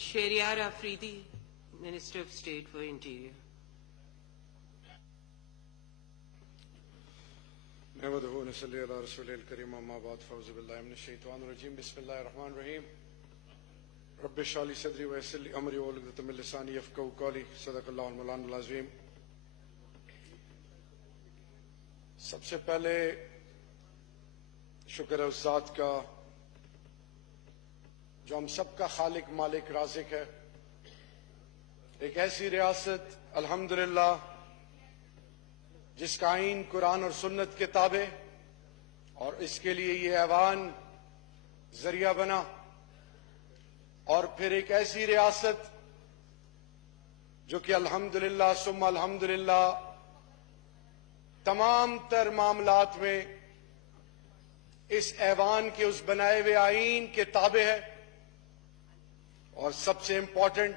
Shehryar Afridi, Minister of State for Interior. नहमदुहु नसल्ली अला रसूलिल करीम अम्मा बाद फ़ौज़ु बिल्लाहि मिनश शैतानिर रजीम बिस्मिल्लाहिर रहमानिर रहीम रब्बि इश्रह ली सदरी व यस्सिर ली अमरी वहलुल मिन लिसानी यफ़क़हू क़ौली सदक़ल्लाहुल मौलानाल अज़ीम। सबसे पहले शुक्र है उस ज़ात का जो हम सबका खालिक मालिक राज़िक है। एक ऐसी रियासत अल्हम्दुलिल्लाह जिसका आईन कुरान और सुन्नत के ताबे और इसके लिए ये ऐवान जरिया बना, और फिर एक ऐसी रियासत जो कि अल्हम्दुलिल्लाह सुम्मा अल्हम्दुलिल्लाह तमाम तर मामलात में इस ऐवान के उस बनाए हुए आईन के ताबे है। और सबसे इंपॉर्टेंट,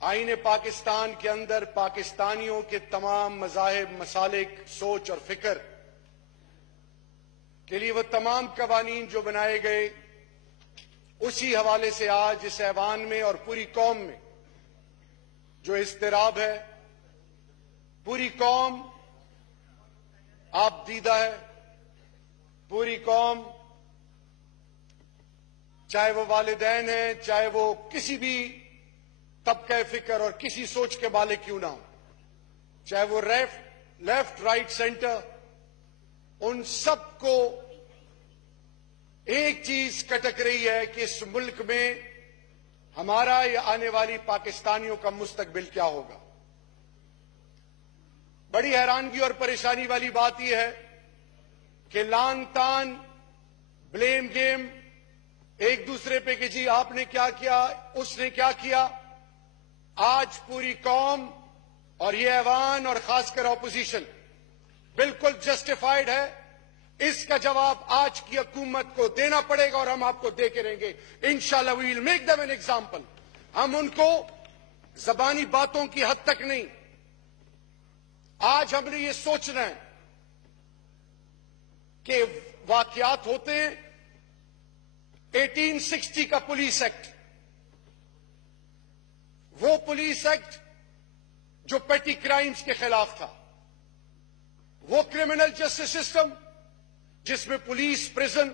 आईन पाकिस्तान के अंदर पाकिस्तानियों के तमाम मज़ाहिब, मसालिक, सोच और फिक्र के लिए वो तमाम कवानीन जो बनाए गए, उसी हवाले से आज इस ऐवान में और पूरी कौम में जो इज़्तिराब है, पूरी कौम आप दीदा है, पूरी कौम चाहे वो वालिदैन है, चाहे वो किसी भी तबका फिक्र और किसी सोच के मालिक क्यों ना हो, चाहे वो लेफ्ट राइट सेंटर, उन सबको एक चीज खटक रही है कि इस मुल्क में हमारा या आने वाली पाकिस्तानियों का मुस्तकबिल क्या होगा। बड़ी हैरानगी और परेशानी वाली बात यह है कि लान तान, ब्लेम गेम एक दूसरे पे कि जी आपने क्या किया, उसने क्या किया। आज पूरी कौम और ये ऐवान और खासकर ऑपोजिशन बिल्कुल जस्टिफाइड है। इसका जवाब आज की हुकूमत को देना पड़ेगा और हम आपको दे के रहेंगे इंशाल्लाह। We will make them an example. हम उनको जबानी बातों की हद तक नहीं, आज हमने ये सोचना है कि वाकयात होते हैं 1860 का पुलिस एक्ट, वो पुलिस एक्ट जो पेटी क्राइम्स के खिलाफ था, वो क्रिमिनल जस्टिस सिस्टम जिसमें police, prison,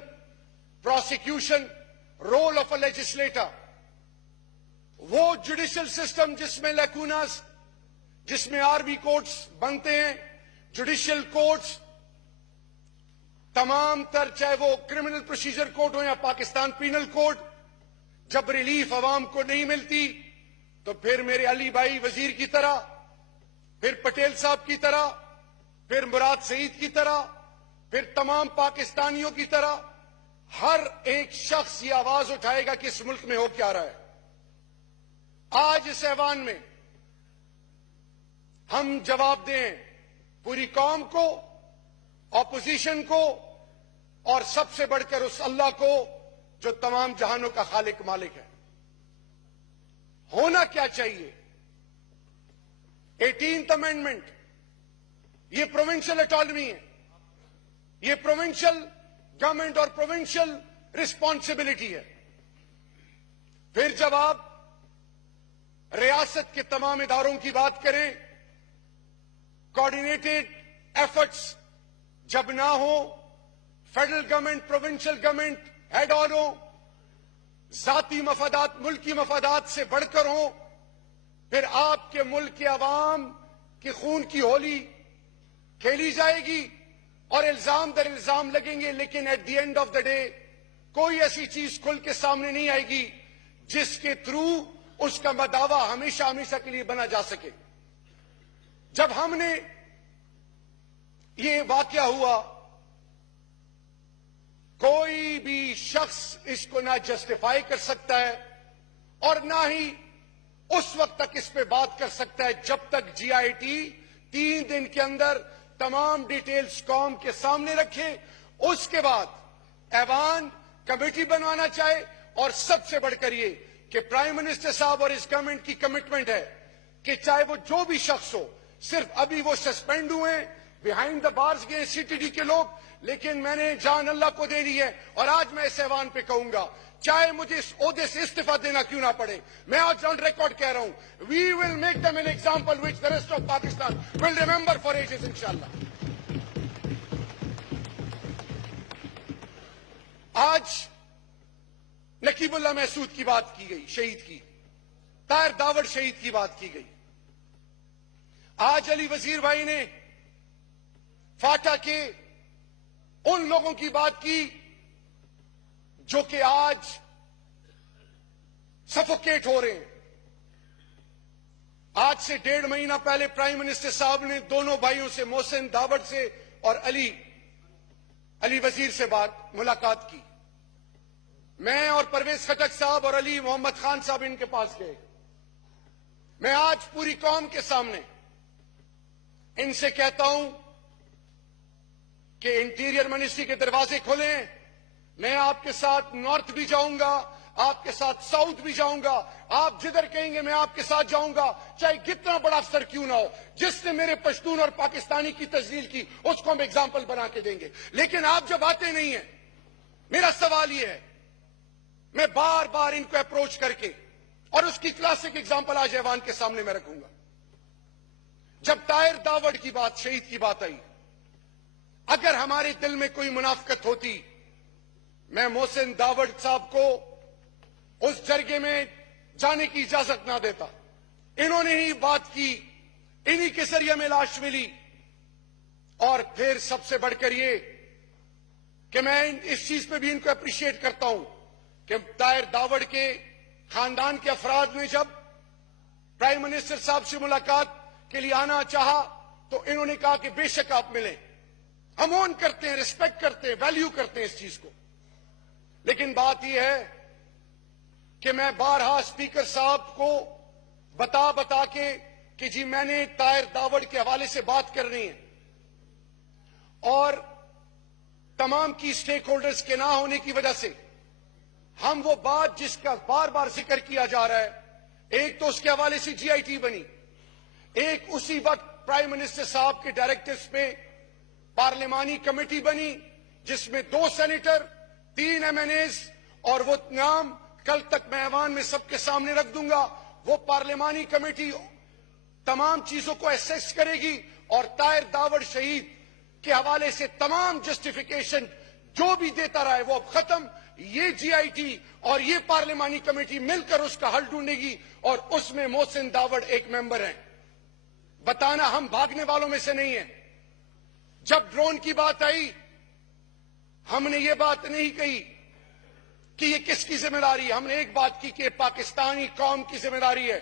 prosecution, role of a legislator, वो जुडिशियल सिस्टम जिसमें लैकूनास, जिसमें आर्मी कोर्ट्स बनते हैं, जुडिशियल कोर्ट्स तमाम तर, चाहे वो क्रिमिनल प्रोसीजर कोर्ट हो या पाकिस्तान पीनल कोड, जब रिलीफ अवाम को नहीं मिलती तो फिर मेरे अली भाई वजीर की तरह, फिर पटेल साहब की तरह, फिर मुराद सईद की तरह, फिर तमाम पाकिस्तानियों की तरह हर एक शख्स ये आवाज उठाएगा कि इस मुल्क में हो क्या रहा है। आज इस ऐवान में हम जवाब दें पूरी कौम को, ऑपोजिशन को और सबसे बढ़कर उस अल्लाह को जो तमाम जहानों का खालिक मालिक है। होना क्या चाहिए? 18th अमेंडमेंट, ये प्रोविंशियल ऑटोनॉमी है, ये प्रोविंशियल गवर्नमेंट और प्रोविंशियल रिस्पॉन्सिबिलिटी है। फिर जब आप रियासत के तमाम इदारों की बात करें, कोऑर्डिनेटेड एफर्ट्स जब ना हो, federal government provincial government head on हो, जाती मफादात मुल्की मफादात से बढ़कर हो, फिर आपके मुल्क के अवाम की खून की होली खेली जाएगी और इल्जाम दर इल्जाम लगेंगे, लेकिन at the end of the day कोई ऐसी चीज खुल के सामने नहीं आएगी जिसके थ्रू उसका मदावा हमेशा हमेशा के लिए बना जा सके। जब हमने ये वाकया हुआ, कोई भी शख्स इसको ना जस्टिफाई कर सकता है और ना ही उस वक्त तक इस पे बात कर सकता है जब तक जीआईटी 3 दिन के अंदर तमाम डिटेल्स कौम के सामने रखे। उसके बाद ऐवान कमेटी बनवाना चाहे, और सबसे बढ़कर ये कि प्राइम मिनिस्टर साहब और इस गवर्नमेंट की कमिटमेंट है कि चाहे वो जो भी शख्स हो, सिर्फ अभी वो सस्पेंड हुए, बिहाइंड द बार्स गए सीटीडी के लोग, लेकिन मैंने जान अल्लाह को दे दी है। और आज मैं इस ऐवान पे कहूंगा, चाहे मुझे इस ओहदे से इस्तीफा देना क्यों ना पड़े, मैं आज ऑन रिकॉर्ड कह रहा हूं, we will make them an example which the rest of Pakistan will remember for ages इंशाल्लाह। आज नकीबुल्लाह महसूद की बात की गई, शहीद की, ताहिर दावड़ शहीद की बात की गई। आज अली वजीर भाई ने फाटा के उन लोगों की बात की जो कि आज सफोकेट हो रहे हैं। आज से 1.5 महीना पहले प्राइम मिनिस्टर साहब ने दोनों भाइयों से, मोहसिन दावड़ से और अली वजीर से मुलाकात की। मैं और परवेज खटक साहब और अली मोहम्मद खान साहब इनके पास गए। मैं आज पूरी कौम के सामने इनसे कहता हूं कि इंटीरियर मिनिस्ट्री के दरवाजे खुलें, मैं आपके साथ नॉर्थ भी जाऊंगा, आपके साथ साउथ भी जाऊंगा, आप जिधर कहेंगे मैं आपके साथ जाऊंगा, चाहे कितना बड़ा अफसर क्यों ना हो। जिसने मेरे पश्तून और पाकिस्तानी की तजलील की उसको हम एग्जाम्पल बना के देंगे। लेकिन आप जब आते नहीं हैं, मेरा सवाल यह है, मैं बार बार इनको अप्रोच करके, और उसकी क्लासिक एग्जाम्पल आज ऐवान के सामने मैं रखूंगा। जब ताहिर दावड़ की बात, शहीद की बात आई, अगर हमारे दिल में कोई मुनाफिकत होती, मैं मोहसिन दावड़ साहब को उस जरगे में जाने की इजाजत ना देता। इन्होंने ही बात की, इन्हीं के जरिए में लाश मिली। और फिर सबसे बढ़कर ये कि मैं इस चीज पे भी इनको अप्रिशिएट करता हूं कि ताहिर दावड़ के खानदान के अफराद ने जब प्राइम मिनिस्टर साहब से मुलाकात के लिए आना चाहा तो इन्होंने कहा कि बेशक आप मिलें, हम ऑन करते हैं, रिस्पेक्ट करते हैं, वैल्यू करते हैं इस चीज को। लेकिन बात यह है कि मैं बारहा स्पीकर साहब को बता बता के कि जी मैंने ताहिर दावड़ के हवाले से बात करनी है, और तमाम की स्टेक होल्डर्स के ना होने की वजह से हम वो बात जिसका बार बार जिक्र किया जा रहा है, एक तो उसके हवाले से जीआईटी बनी, एक उसी वक्त प्राइम मिनिस्टर साहब के डायरेक्टिव्स पे पार्लिमानी कमेटी बनी जिसमें 2 सेनेटर, 3 एमएनएज, और वो नाम कल तक मैं ऐवान में सबके सामने रख दूंगा। वो पार्लिमानी कमेटी तमाम चीजों को एसेस करेगी और ताहिर दावड़ शहीद के हवाले से तमाम जस्टिफिकेशन जो भी देता रहा है वो अब खत्म। ये जीआईटी और ये पार्लिमानी कमेटी मिलकर उसका हल ढूंढेगी और उसमें मोहसिन दावड़ एक मेंबर है। बताना हम भागने वालों में से नहीं है। जब ड्रोन की बात आई, हमने ये बात नहीं कही कि ये किसकी जिम्मेदारी है, हमने एक बात की कि पाकिस्तानी कौम की जिम्मेदारी है।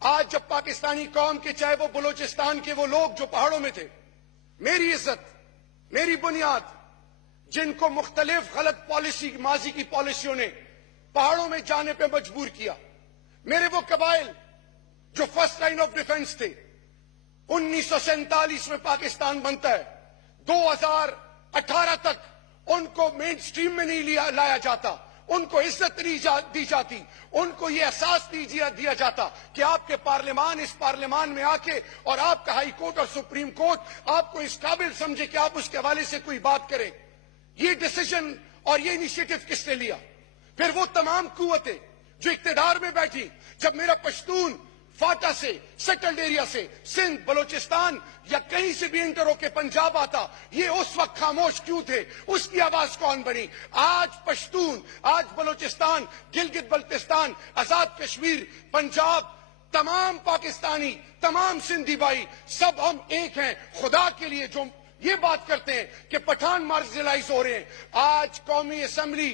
आज जब पाकिस्तानी कौम के, चाहे वो बलूचिस्तान के वो लोग जो पहाड़ों में थे, मेरी इज्जत, मेरी बुनियाद, जिनको मुख्तलिफ गलत पॉलिसी, माजी की पॉलिसियों ने पहाड़ों में जाने पे मजबूर किया, मेरे वो कबाइल जो फर्स्ट लाइन ऑफ डिफेंस थे, 1947 में पाकिस्तान बनता है, 2018 तक उनको मेन स्ट्रीम में नहीं लाया जाता, उनको इज्जत नहीं दी जाती, उनको ये एहसास नहीं दिया जाता कि आपके पार्लियामान, इस पार्लियामान में आके और आपका हाई कोर्ट और सुप्रीम कोर्ट आपको इस काबिल समझे कि आप उसके हवाले से कोई बात करें। ये डिसीजन और ये इनिशिएटिव किसने लिया? फिर वो तमाम कुव्वतें जो इक्तिदार में बैठी, जब मेरा पश्तून फाटा से, सेटल्ड एरिया से, सिंध, बलूचिस्तान या कहीं से भी इंटर होके पंजाब आता, ये उस वक्त खामोश क्यों थे? उसकी आवाज कौन बनी? आज पश्तून, आज बलूचिस्तान, गिलगित बल्तिस्तान, आजाद कश्मीर, पंजाब, तमाम पाकिस्तानी, तमाम सिंधी भाई, सब हम एक हैं। खुदा के लिए जो ये बात करते हैं कि पठान मार्जिनलाइज हो रहे हैं, आज कौमी असेंबली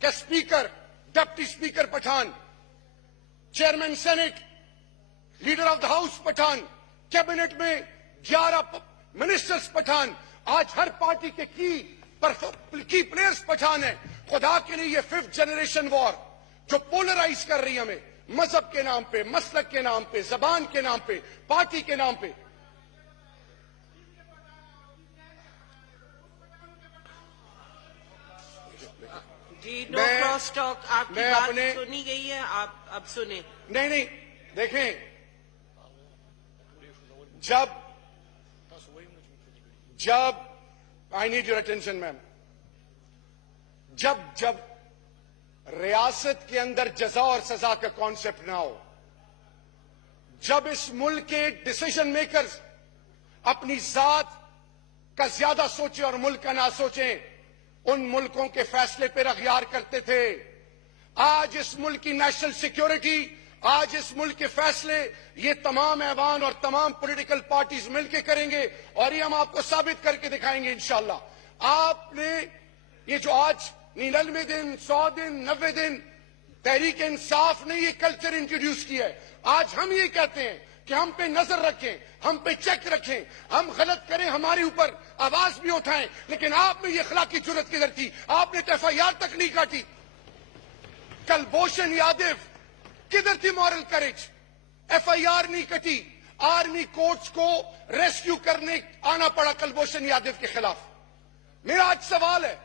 के speaker, deputy speaker Pathan, chairman senate, leader of the house Pathan, cabinet में 11 मिनिस्टर्स पठान, आज हर पार्टी के की प्लेयर्स पठान है। खुदा के लिए ये 5th जनरेशन वॉर जो पोलराइज कर रही है हमें, मजहब के नाम पे, मसलक के नाम पे, जबान के नाम पे, पार्टी के नाम पे, जी नो क्रॉस टॉक। आपकी बात सुनी गई है, आप अब सुने। नहीं, देखें, जब जब I need your attention ma'am, जब रियासत के अंदर जजा और सजा का कॉन्सेप्ट ना हो, जब इस मुल्क के डिसीजन मेकर्स अपनी जात का ज्यादा सोचे और मुल्क का ना सोचें, उन मुल्कों के फैसले पर अख्तियार करते थे। आज इस मुल्क की नेशनल सिक्योरिटी, आज इस मुल्क के फैसले ये तमाम ऐवान और तमाम पॉलिटिकल पार्टीज मिलकर करेंगे और ये हम आपको साबित करके दिखाएंगे इंशाल्लाह। आपने ये जो आज 99 दिन, 100 दिन, 90 दिन तहरीक इंसाफ ने ये कल्चर इंट्रोड्यूस किया है, आज हम ये कहते हैं कि हम पे नजर रखें, हम पे चेक रखें, हम गलत करें हमारे ऊपर आवाज भी उठाएं, लेकिन आप में ये अखलाकी जुर्रत किधर थी? आपने तो FIR तक नहीं काटी। कुलभूषण यादव किधर थी मॉरल करेज? FIR नहीं कटी, आर्मी कोर्ट्स को रेस्क्यू करने आना पड़ा कुलभूषण यादव के खिलाफ। मेरा आज सवाल है,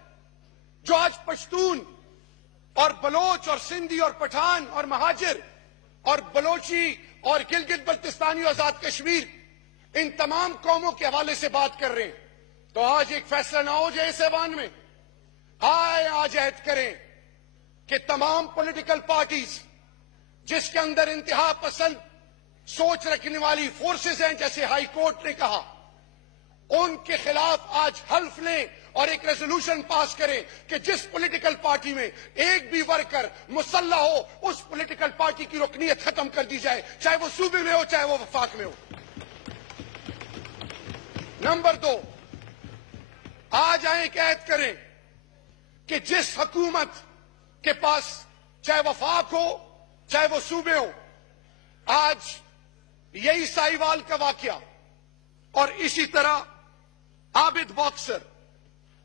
जो आज पश्तून और बलोच और सिंधी और पठान और महाजिर और बलोची और गिलगित बल्तिस्तानी और आजाद कश्मीर, इन तमाम कौमों के हवाले से बात कर रहे हैं, तो आज एक फैसला ना हो जाए इस ऐवान में? आज अहद करें कि तमाम पॉलिटिकल पार्टीज जिसके अंदर इंतहा पसंद सोच रखने वाली फोर्सेस हैं, जैसे हाई कोर्ट ने कहा, उनके खिलाफ आज हल्फ लें और एक रेजोल्यूशन पास करें कि जिस पॉलिटिकल पार्टी में एक भी वर्कर मुसल्ला हो, उस पॉलिटिकल पार्टी की रुकनीयत खत्म कर दी जाए, चाहे वो सूबे में हो चाहे वो वफाक में हो। नंबर 2, आज आए कैद करें कि जिस हुकूमत के पास चाहे वफाक हो चाहे वो सूबे हो, आज यही साहिवाल का वाकया और इसी तरह आबिद बॉक्सर,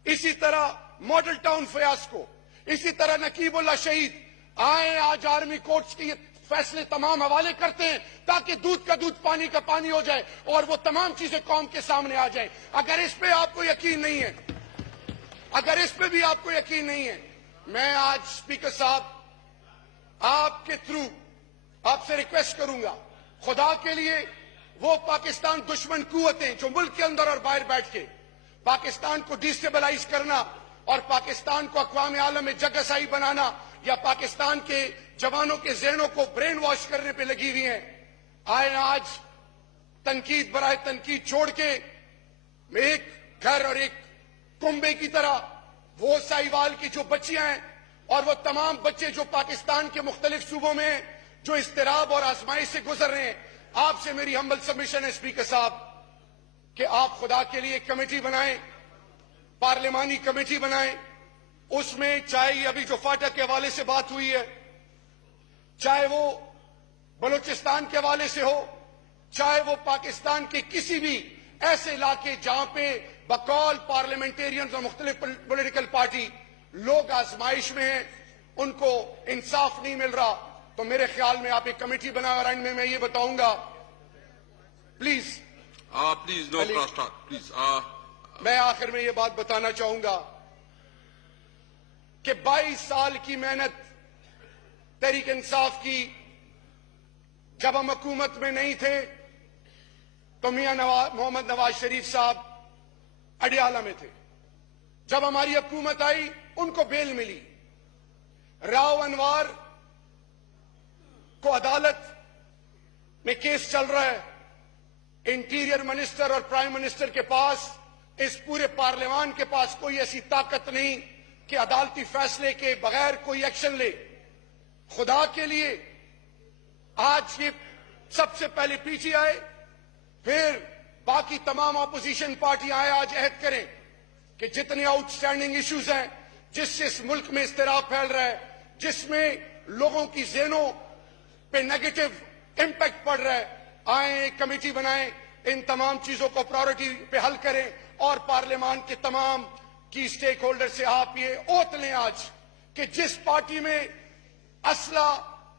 इसी तरह मॉडल टाउन फयास्को, इसी तरह नकीबुल्ला शहीद, आए आज आर्मी कोर्ट्स के ये फैसले तमाम हवाले करते हैं ताकि दूध का दूध पानी का पानी हो जाए और वो तमाम चीजें कौम के सामने आ जाए। अगर इस पे आपको यकीन नहीं है, अगर इस पे भी आपको यकीन नहीं है, मैं आज स्पीकर साहब आपके थ्रू आपसे रिक्वेस्ट करूंगा, खुदा के लिए वो पाकिस्तान दुश्मन कुव्वतें जो मुल्क के अंदर और बाहर बैठ के पाकिस्तान को डिस्टेबलाइज करना और पाकिस्तान को अक़वाम आलम में जगहसाई बनाना या पाकिस्तान के जवानों के ज़हनों को ब्रेन वॉश करने पे लगी हुई हैं, आए आज तनकीद बराए तनकीद छोड़ के एक घर और एक कुंबे की तरह वो साहिवाल की जो बच्चियां हैं और वो तमाम बच्चे जो पाकिस्तान के मुख्तलिफ सूबों में जो इस्तिराब और आजमाइश से गुजर रहे हैं, आपसे मेरी हम्बल सबमिशन है स्पीकर साहब कि आप खुदा के लिए कमेटी बनाएं, पार्लिमानी कमेटी बनाएं, उसमें चाहे अभी जो फाटक के हवाले से बात हुई है, चाहे वो बलूचिस्तान के हवाले से हो, चाहे वो पाकिस्तान के किसी भी ऐसे इलाके जहां पे बकौल पार्लियामेंटेरियन और मुख्तलिफ पॉलिटिकल पार्टी लोग आजमाइश में हैं, उनको इंसाफ नहीं मिल रहा, तो मेरे ख्याल में आप एक कमेटी बना और में मैं ये बताऊंगा, please please no cross talk please. मैं आखिर में ये बात बताना चाहूंगा कि 22 साल की मेहनत तहरीक इंसाफ की, जब हम हुकूमत में नहीं थे तो मियां मोहम्मद नवाज शरीफ साहब अडियाला में थे, जब हमारी हुकूमत आई उनको बेल मिली, राव अनवार को अदालत में केस चल रहा है, इंटीरियर मिनिस्टर और प्राइम मिनिस्टर के पास, इस पूरे पार्लियामान के पास कोई ऐसी ताकत नहीं कि अदालती फैसले के बगैर कोई एक्शन ले। खुदा के लिए आज ये सबसे पहले PTI फिर बाकी तमाम अपोजिशन पार्टियां आज अहद करें कि जितने आउटस्टैंडिंग इश्यूज हैं जिससे इस मुल्क में इस्तिराब फैल रहा है, जिसमें लोगों की ज़हनों पे नेगेटिव इम्पैक्ट पड़ रहा है, आए एक कमेटी बनाएं, इन तमाम चीजों को प्रायोरिटी पे हल करें और पार्लियामान के तमाम की स्टेक होल्डर से आप ये ओत लें आज कि जिस पार्टी में असला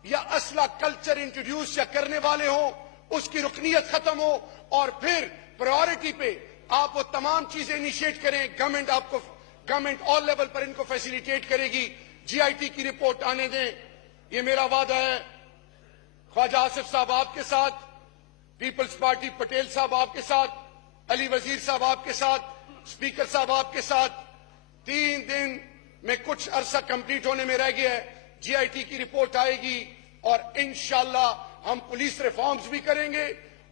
या असला कल्चर इंट्रोड्यूस या करने वाले हो उसकी रुकनीयत खत्म हो और फिर प्रायोरिटी पे आप वो तमाम चीजें इनिशिएट करें। गवर्नमेंट ऑल लेवल पर इनको फैसिलिटेट करेगी। GIT की रिपोर्ट आने दें, ये मेरा वादा है। ख्वाजा आसिफ साहब आपके साथ, पीपल्स पार्टी पटेल साहब आपके साथ, अली वजीर साहब आपके साथ, स्पीकर साहब आपके साथ 3 दिन में कुछ अरसा कंप्लीट होने में रह गया है। जीआईटी की रिपोर्ट आएगी और इंशाल्लाह हम पुलिस रिफॉर्म्स भी करेंगे,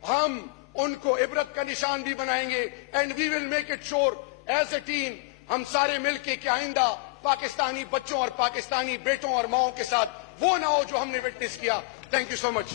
हम उनको इबरत का निशान भी बनाएंगे and we will make it sure as a team, हम सारे मिलके कि आइंदा पाकिस्तानी बच्चों और पाकिस्तानी बेटों और माओं के साथ वो ना हो जो हमने विटनेस किया। Thank you so much.